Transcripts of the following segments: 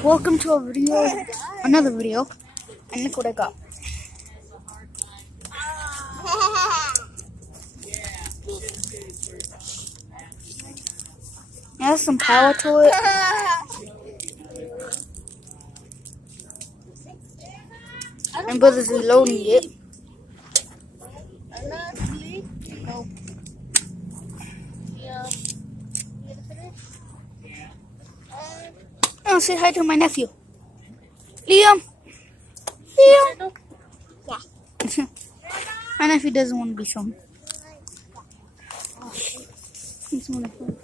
Welcome to a video, another video, and look what I got. It has some power to it. And brother's reloading it. Oh, say hi to my nephew. Liam! Liam! Yeah. My nephew doesn't want to be shown. Oh, shit. He's on the phone.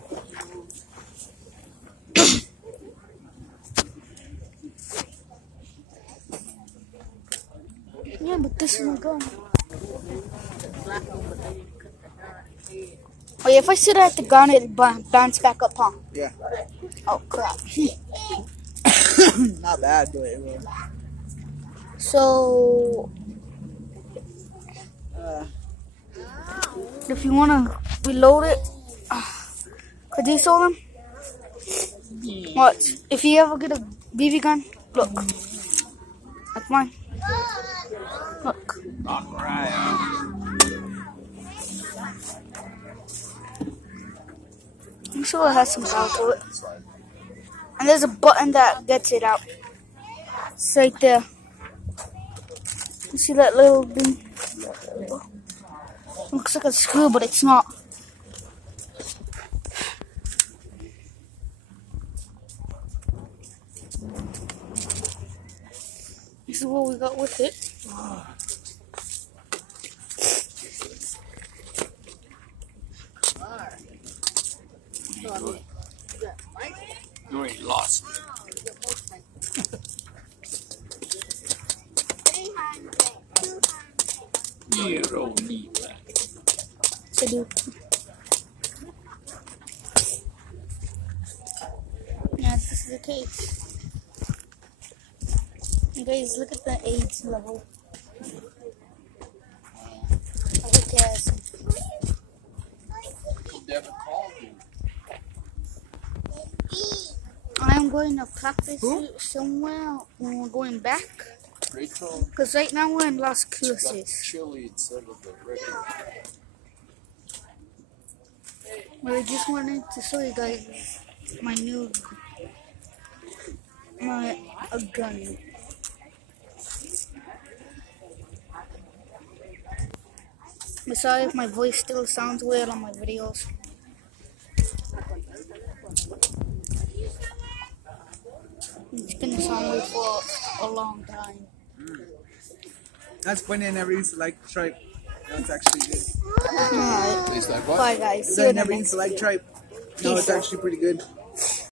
Yeah, but this is my gun. Oh yeah, if I sit at the gun, it bounce back up, huh? Yeah. Oh crap. Not bad, but it will. So, if you wanna reload it, could you show them? Watch. If you ever get a BB gun, look. Like mine. Look. Alright. I'm sure it has some power to it. And there's a button that gets it out. It's right there. You see that little thing? Looks like a screw, but it's not. This is what we got with it. You ain't lost. You don't need that. I do. Yeah, this is the case. You guys, look at the AIDS level. Look at Never called you. I'm going to practice it somewhere when we're going back. Rachel Because right now we're in Las got Cruces. chili instead of the regular. But I just wanted to show you guys my new a gun. I'm sorry if my voice still sounds weird on my videos. It's gonna sound weird for a long time. That's funny. I never used to like tripe. That's actually good. Alright. At least like what? Bye guys. See I you in the never used next to like video. tripe. No, it's actually pretty good.